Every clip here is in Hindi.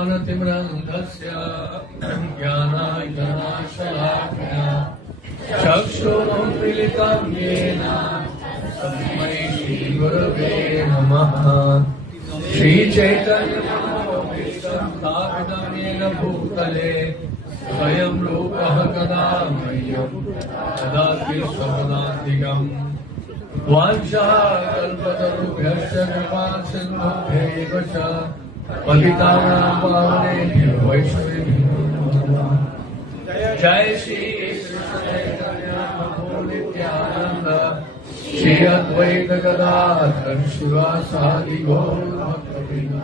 ज्ञानतिमिरन्धस्य ज्ञानाञ्जनशलाकया चक्षुरुन्मीलितं येन तस्मै श्रीगुरवे नमः। श्रीचैतन्यमनोभीष्टं स्थापितं येन भूतले स्वयं रूपः कदा मह्यं ददाति स्वपदान्तिकम्। वाञ्छाकल्पतरुभ्यश्च कृपासिन्धुभ्यैव च पतितानां पावनेभ्यो वैष्णवेभ्यो नमः। जय श्री कृष्ण चैतन्य प्रभु नित्यानंद श्री अद्वैत गदाधर शिवासादि गौर भक्तवृंद।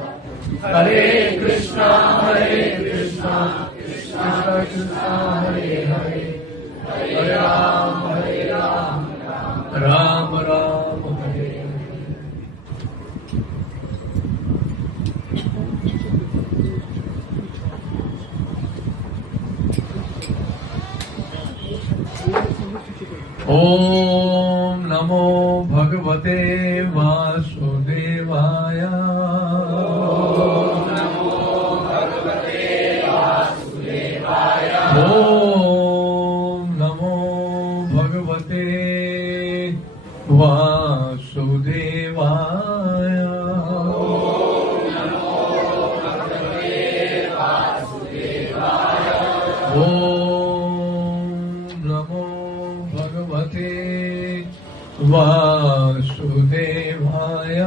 हरे कृष्णा कृष्णा कृष्णा हरे हरे, हरे राम राम राम हरे हरे। ओम नमो भगवते वासुदेवाय। ओम नमो भगवते वासुदेवाय। ओम नमो भगवते वासुदेवाय। ओम नमो भगवते वासुदेवाय। ओम नमो भगवते वासुदेवाय।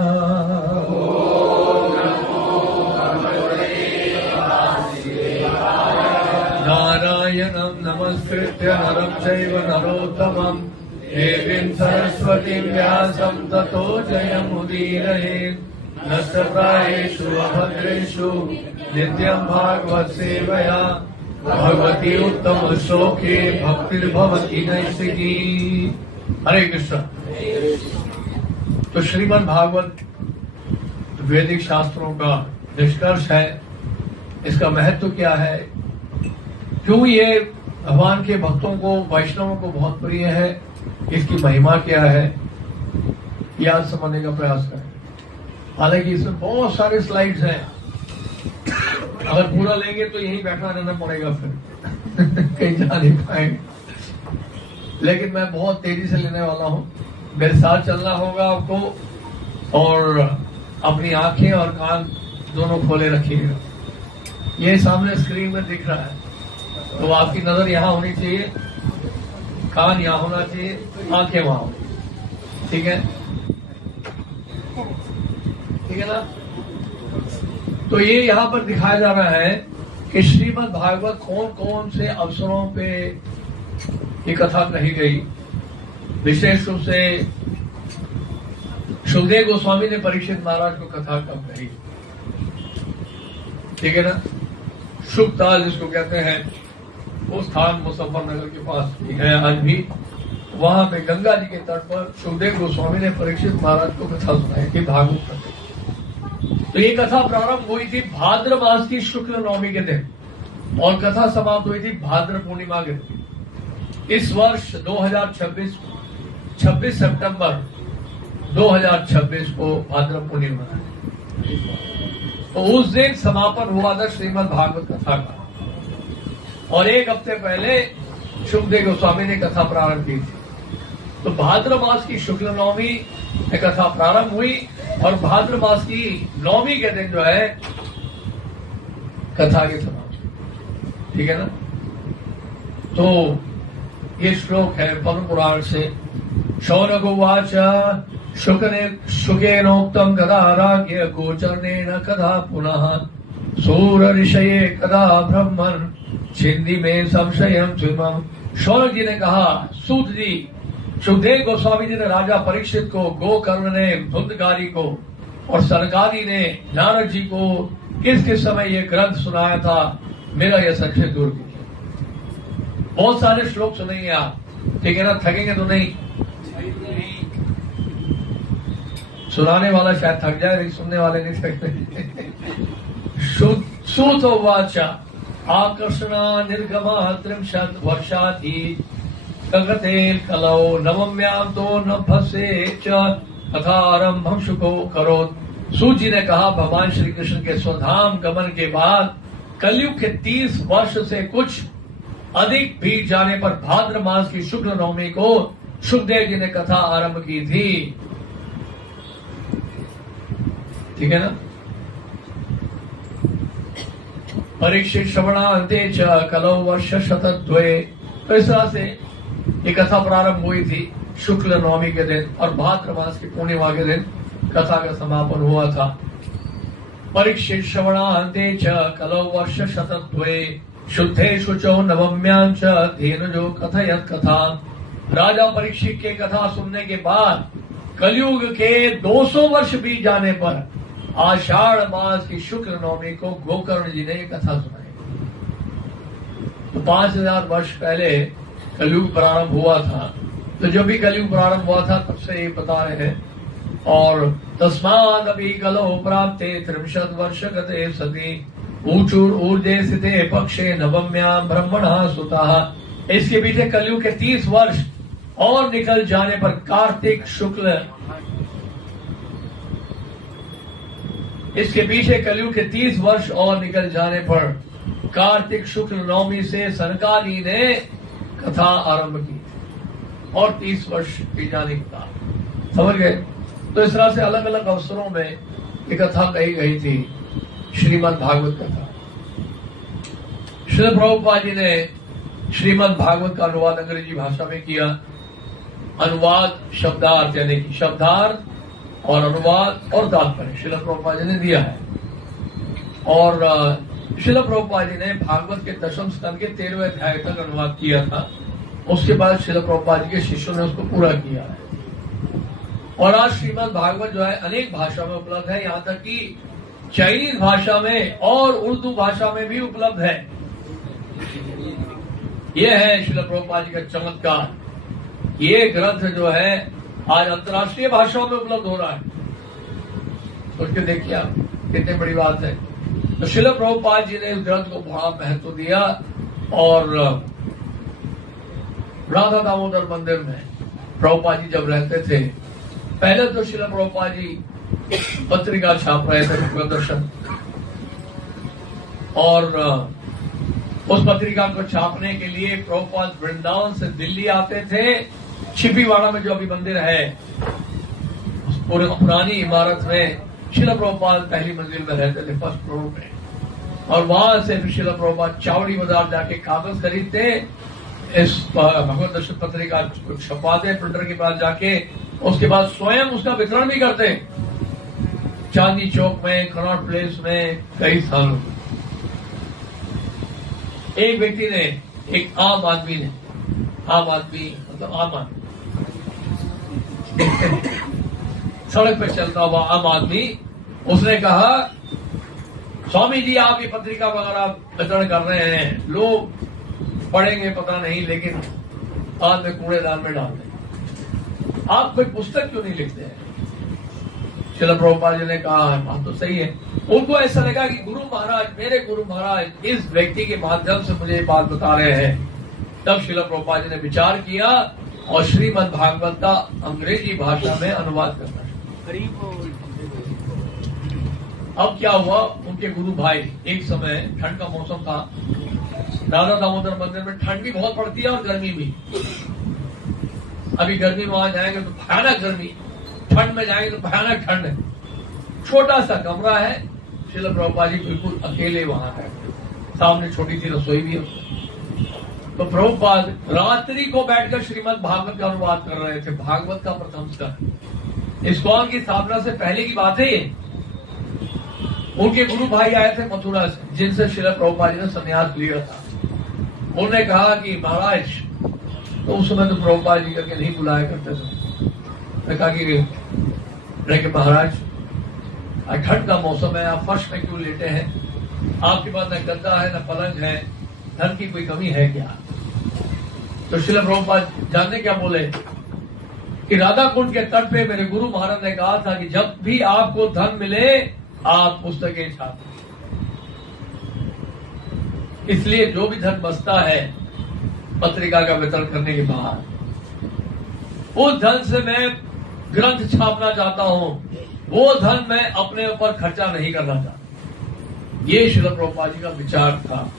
नारायणं नमस्कृत्य नरं चैव नरोत्तमं देवीं सरस्वतीं व्यासं ततो जयमुदीरयेत्। नस्य प्रायेषु अभद्रेषु नित्यं भागवत सेवया भगवती उत्तम श्लोके भक्तिर्भवति नैष्ठिकी। हरे कृष्ण। तो श्रीमद् भागवत वैदिक शास्त्रों का निष्कर्ष है। इसका महत्व क्या है, क्यों ये भगवान के भक्तों को वैष्णवों को बहुत प्रिय है, इसकी महिमा क्या है, यह आज समझने का प्रयास करें। हालांकि इसमें बहुत सारे स्लाइड्स हैं, अगर पूरा लेंगे तो यहीं बैठना रहना पड़ेगा, फिर कहीं जा नहीं पाएंगे। लेकिन मैं बहुत तेजी से लेने वाला हूँ, मेरे साथ चलना होगा आपको, और अपनी आंखें और कान दोनों खोले रखिएगा। ये सामने स्क्रीन में दिख रहा है, तो आपकी नजर यहाँ होनी चाहिए, कान यहाँ होना चाहिए, आंखें वहां होनी, ठीक है? ठीक है ना? तो ये यहाँ पर दिखाया जा रहा है कि श्रीमद् भागवत कौन कौन से अवसरों पे ये कथा कही गई। विशेष रूप से सुखदेव गोस्वामी ने परीक्षित महाराज को कथा कब कही, ठीक है ना? शुकताल जिसको कहते हैं, वो स्थान मुजफ्फरनगर के पास भी है आज भी। वहां पे गंगा जी के तट पर सुखदेव गोस्वामी ने परीक्षित महाराज को कथा सुनाई थी, भागवत कथा। तो ये कथा प्रारंभ हुई थी भाद्र मास की शुक्ल नवमी के दिन, और कथा समाप्त हुई थी भाद्र पूर्णिमा के दिन। इस वर्ष 2026 26 सितंबर 2026 को भाद्र पूर्णिमा है, तो उस दिन समापन हुआ था श्रीमद् भागवत कथा का। और एक हफ्ते पहले सुखदेव गोस्वामी ने कथा प्रारंभ की थी। तो भाद्र मास की शुक्ल नवमी में कथा प्रारंभ हुई, और भाद्र मास की नवमी के दिन जो है कथा की समाप्ति, ठीक है ना? तो ये श्लोक है पद्म पुराण से। शौनक उवाच शुकेनोक्तम कदा राज्ञ गोचरणेन कदा पुनः सूर ऋषये कदा ब्रह्मन् छिंदी में संशयम स्विमम। शौनक जी ने कहा, सूत जी, सुखदेव गोस्वामी जी ने राजा परीक्षित को, गोकर्ण ने धुंधकारी को, और सनकादि ने नारद जी को किस किस समय ये ग्रंथ सुनाया था, मेरा यह संशय दूर कीजिए। बहुत सारे श्लोक सुनेंगे आप, ठीक है ना? थकेंगे तो नहीं? सुनाने वाला शायद थक जाए, लेकिन सुनने वाले नहीं थकते। सूतोवाच आकर्षणा निर्गमा त्रिंशत् वर्षाधि कगतेल कलौ नवम्यां तो न फसे च तथारंभं शुको करोत् सूत जी ने कहा, भगवान श्री कृष्ण के स्वधाम गमन के बाद कलयुग के 30 वर्ष से कुछ अधिक बीत जाने पर भाद्र मास की शुक्ल नवमी को सुखदेव जी ने कथा आरंभ की थी। ठीक है ना। परीक्षित श्रवणान्ते च कलौ वर्ष शतद्वये। तो इस तरह से ये कथा प्रारंभ हुई थी शुक्ल नवमी के दिन और भाद्र मास की पूर्णिमा के दिन कथा का समापन हुआ था। परीक्षित श्रवणान्ते च कलौ वर्ष शतद्वये शुद्धे शुचौ नवम्यां च धेनुजो कथयत कथा। राजा परीक्षित के कथा सुनने के बाद कलयुग के 200 वर्ष बीत जाने पर आषाढ़ मास की शुक्ल नवमी को गोकर्ण जी ने ये कथा सुनाई। तो 5000 वर्ष पहले कलयुग प्रारंभ हुआ था। तो जो भी कलयुग प्रारंभ हुआ था तब से ये बता रहे हैं। और तस्माद अभी कलो प्राप्ते 63 वर्ष गते सती ऊचूर ऊर्जे स्थिते पक्षे नवम्यां ब्रह्मणः सुतः। इसके पीछे कलयुग के 30 वर्ष और निकल जाने पर कार्तिक शुक्ल, इसके पीछे कलयुग के 30 वर्ष और निकल जाने पर कार्तिक शुक्ल नवमी से सनकादि ने कथा आरंभ की और 30 वर्ष बीत जाने के बाद, समझ गए। तो इस तरह से अलग अलग अवसरों में ये कथा कही गई थी, श्रीमद् भागवत कथा। श्रील प्रभुपाद जी ने श्रीमद् भागवत का अनुवाद अंग्रेजी भाषा में किया। अनुवाद शब्दार्थ यानी कि शब्दार्थ और अनुवाद और तात्पर्य श्रील प्रभुपाद जी ने दिया है। और श्रील प्रभुपाद जी ने भागवत के 10वें स्कंद के 13वें अध्याय तक अनुवाद किया था। उसके बाद श्रील प्रभुपाद जी के शिष्यों ने उसको पूरा किया है। और आज श्रीमद् भागवत जो है अनेक भाषा में उपलब्ध है, यहाँ तक कि चाइनीज भाषा में और उर्दू भाषा में भी उपलब्ध है। यह है श्रील प्रभुपाद जी का चमत्कार। ये ग्रंथ जो है आज अंतर्राष्ट्रीय भाषाओं में उपलब्ध हो रहा है। उसके देखिए आप कितनी बड़ी बात है। तो श्रील प्रभुपाद जी ने इस ग्रंथ को बड़ा महत्व दिया। और राधा दामोदर मंदिर में प्रभुपाद जी जब रहते थे, पहले तो श्रील प्रभुपाद जी पत्रिका छाप रहे थे प्रदर्शन, और उस पत्रिका को छापने के लिए प्रभुपाद वृंदावन से दिल्ली आते थे। छिपीवाड़ा में जो अभी मंदिर है, उस पुरानी इमारत में श्रील प्रभुपाद पहली मंजिल में रहते थे, फर्स्ट फ्लोर में। और वहां से फिर श्रील प्रभुपाद चावड़ी बाजार जाके कागज खरीदते, इस भगवत दर्शन पत्रिका छपाते प्रिंटर के पास जाके, उसके बाद स्वयं उसका वितरण भी करते चांदनी चौक में, कनॉट प्लेस में, कई स्थानों। एक व्यक्ति ने, एक आम आदमी ने, आम आदमी मतलब आम आदमी सड़क पे चलता हुआ आम आदमी, उसने कहा, स्वामी जी आप ये पत्रिका वगैरह वितरण कर रहे हैं, लोग पढ़ेंगे पता नहीं, लेकिन बाद में कूड़ेदान में डाल दें, आप कोई पुस्तक क्यों नहीं लिखते हैं? श्रील प्रभुपाद जी ने कहा बात तो सही है। उनको ऐसा लगा कि गुरु महाराज, मेरे गुरु महाराज इस व्यक्ति के माध्यम से मुझे बात बता रहे हैं। तब श्रील प्रभुपाद जी ने विचार किया और श्रीमद् भागवत का अंग्रेजी भाषा में अनुवाद करना। अब क्या हुआ, उनके गुरु भाई, एक समय ठंड का मौसम था, राधा दामोदर मंदिर में ठंड भी बहुत पड़ती है और गर्मी भी। अभी गर्मी में वहां जाएंगे तो भयानक गर्मी, ठंड में जाएंगे तो भयानक ठंड है। छोटा सा कमरा है, श्रील प्रभुपाद जी बिल्कुल अकेले वहां है, सामने छोटी सी रसोई भी है। तो प्रभुपाद रात्रि को बैठकर श्रीमद् भागवत का अनुवाद कर रहे थे, भागवत का प्रथम स्कंद। इस्कॉन की स्थापना से पहले की बात है ये। उनके गुरु भाई आए थे मथुरा से, जिनसे श्रील प्रभुपाद जी ने संन्यास लिया था। उन्होंने कहा कि महाराज, तो उस समय तो प्रभुपाद जी करके नहीं बुलाया करते थे। मैं कहा कि महाराज ठंड का मौसम है, आप फर्श में क्यों लेटे हैं? आपके पास न गद्दा है न पलंग है, धन की कोई कमी है क्या? तो श्रील प्रभुपाद जानने क्या बोले कि राधा कुंड के तट पे मेरे गुरु महाराज ने कहा था कि जब भी आपको धन मिले आप पुस्तकें छापें। इसलिए जो भी धन बचता है पत्रिका का वितरण करने के बाद, उस धन से मैं ग्रंथ छापना चाहता हूं। वो धन मैं अपने ऊपर खर्चा नहीं करना चाहता। ये श्रील प्रभुपाद जी का विचार था।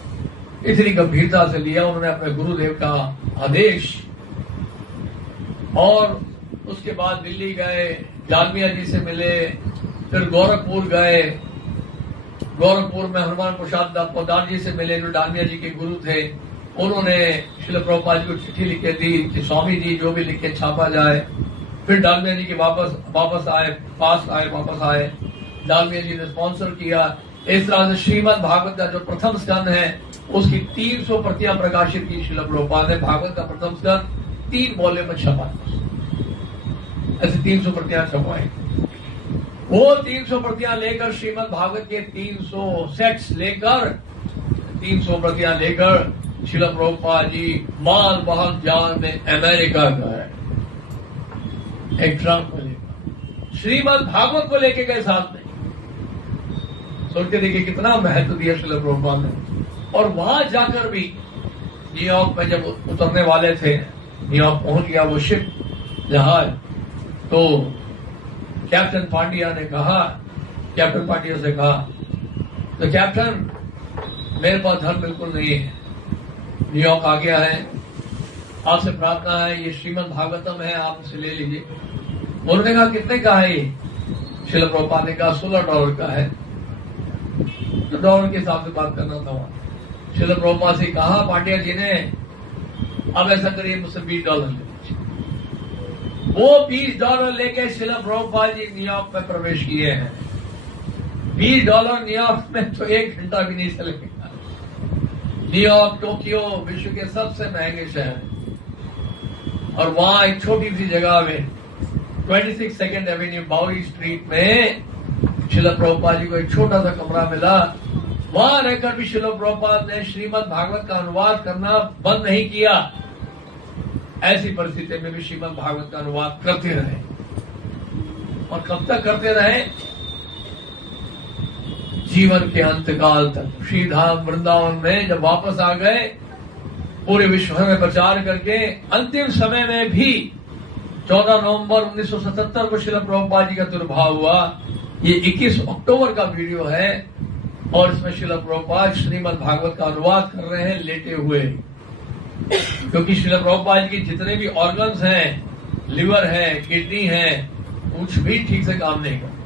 इतनी गंभीरता से लिया उन्होंने अपने गुरुदेव का आदेश। और उसके बाद दिल्ली गए, डालमिया जी से मिले, फिर गोरखपुर गए। गोरखपुर में हनुमान प्रसाद पोदार जी से मिले, जो डालमिया जी के गुरु थे। उन्होंने श्रील प्रभुपाद जी को चिट्ठी लिख के दी कि स्वामी जी जो भी लिख के छापा जाए। फिर डालमिया जी के वापस आए। डालमिया जी ने स्पॉन्सर किया। इस तरह से श्रीमद् भागवत का जो प्रथम स्कंद है उसकी 300 प्रतियां प्रकाशित की श्रील प्रभुपाद ने। भागवत का प्रथम स्कंद 3 वॉल्यूम में छपा, ऐसे 300 प्रतियां छपवाई। वो 300 प्रतियां लेकर श्रीमद् भागवत के 300 सेट्स लेकर 300 प्रतियां लेकर श्रील प्रभुपाद जी माल वाहन जहाज में अमेरिका गए। एक ट्रंक में लेकर श्रीमद् भागवत को लेके गए साथ में। सोच के देखिए कितना महत्व दिया श्रील प्रभुपाद ने। और वहां जाकर भी न्यूयॉर्क में जब उतरने वाले थे, न्यूयॉर्क पहुंच गया वो शिप जहाज, तो कैप्टन पांड्या से कहा, तो कैप्टन मेरे पास धन बिल्कुल नहीं है, न्यूयॉर्क आ गया है, आपसे प्रार्थना है, ये श्रीमद् भागवतम है, आप उसे ले लीजिए। उन्होंने कहा कितने का है ये? श्रील प्रभुपाद ने कहा $16 का है। तो डॉलर के हिसाब से बात करना था वहां। श्रील प्रभुपाद से कहा पांड्या जी ने, अब ऐसा करिए मुझसे $20 ले। वो $20 लेके श्रील प्रभुपाद जी न्यूयॉर्क में प्रवेश किए हैं। $20 न्यूयॉर्क में तो 1 घंटा भी नहीं चलेगा। न्यूयॉर्क, टोक्यो विश्व के सबसे महंगे शहर, और वहां एक छोटी सी जगह में 26 सेकेंड एवेन्यू बाउरी स्ट्रीट में श्रील प्रभुपाद जी को एक छोटा सा कमरा मिला। वहां रहकर भी श्रील प्रभुपाद ने श्रीमद् भागवत का अनुवाद करना बंद नहीं किया। ऐसी परिस्थिति में भी श्रीमद् भागवत का अनुवाद करते रहे। और कब तक करते रहे? जीवन के अंतकाल तक। श्रीधाम वृंदावन में जब वापस आ गए, पूरे विश्व में प्रचार करके, अंतिम समय में भी 14 नवंबर 1977 को श्रील प्रभुपाद जी का दुर्भाव हुआ। ये 21 अक्टूबर का वीडियो है और इसमें श्रील प्रभुपाद श्रीमद् भागवत का अनुवाद कर रहे हैं लेटे हुए। क्योंकि श्रील प्रभुपाद जी के जितने भी ऑर्गन्स हैं, लिवर है, किडनी है, कुछ भी ठीक से काम नहीं करते।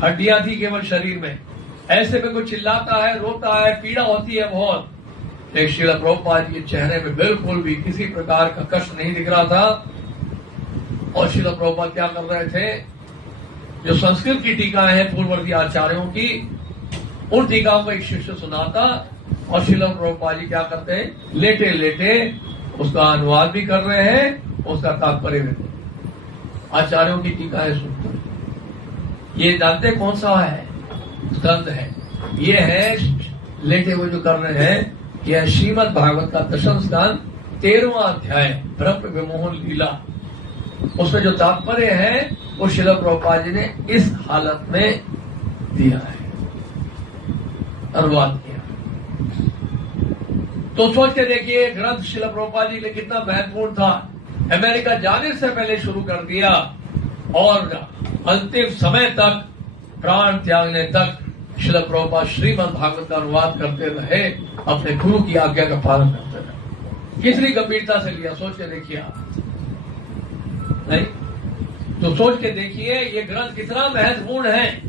हड्डियां थी केवल शरीर में। ऐसे में कोई चिल्लाता है, रोता है, पीड़ा होती है बहुत। लेकिन श्रील प्रभुपाद जी के चेहरे में बिल्कुल भी किसी प्रकार का कष्ट नहीं दिख रहा था। और श्रील प्रभुपाद क्या कर रहे थे? जो संस्कृत की टीकाएं हैं पूर्ववर्ती आचार्यों की, उन टीकाओं को एक शिष्य सुनाता और श्रील प्रभुपाद जी क्या करते हैं? लेटे लेटे उसका अनुवाद भी कर रहे हैं, उसका तात्पर्य भी। आचार्यों की टीकाएं सुनते। ये जानते कौन सा है? स्कंद है। ये है लेटे हुए जो कर रहे हैं, यह श्रीमद् भागवत का दशम स्कंद 13वां अध्याय ब्रह्म विमोहन लीला। उसमें जो तात्पर्य है वो श्रील प्रभुपाद जी ने इस हालत में दिया है, अनुवाद किया। तो सोच के देखिए ग्रंथ श्रील प्रभुपाद जी के लिए कितना महत्वपूर्ण था। अमेरिका जाने से पहले शुरू कर दिया और अंतिम समय तक, प्राण त्यागने तक श्रील प्रभुपाद श्रीमद् भागवत का अनुवाद करते रहे, अपने गुरु की आज्ञा का पालन करते रहे। कितनी गंभीरता से लिया, सोच के देखिए आप। नहीं तो सोच के देखिए ये ग्रंथ कितना महत्वपूर्ण है,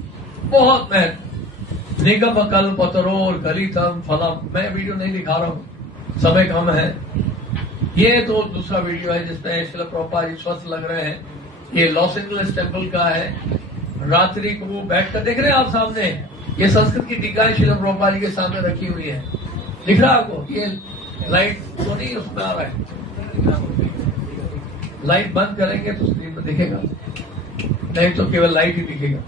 बहुत महत्व। निगम कल्पतरोर गलितम फलम। मैं वीडियो नहीं दिखा रहा हूं, समय कम है। ये तो दूसरा वीडियो है जिसमें श्रील प्रभुपाद जी स्वस्थ लग रहे हैं। ये लॉस एंजलिस टेम्पल का है। रात्रि को बैठकर देख रहे हैं आप सामने, ये संस्कृत की टीकाएं श्रील प्रभुपाद जी के सामने रखी हुई है। दिख रहा है आपको? ये लाइट तो नहीं उसमें आ रहा है। लाइट बंद करेंगे तो स्क्रीन में दिखेगा, नहीं तो केवल लाइट ही दिखेगा।